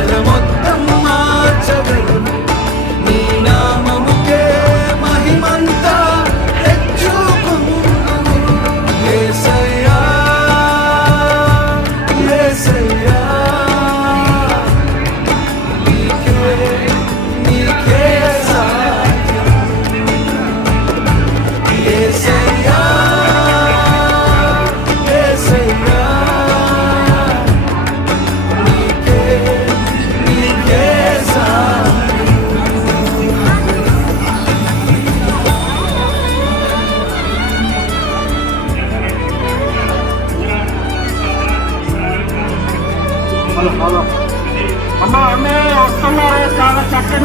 చరిత్ర మొత్తం మార్చగలరు అన్న అందరూ వస్తున్నారు చాలా చక్కగా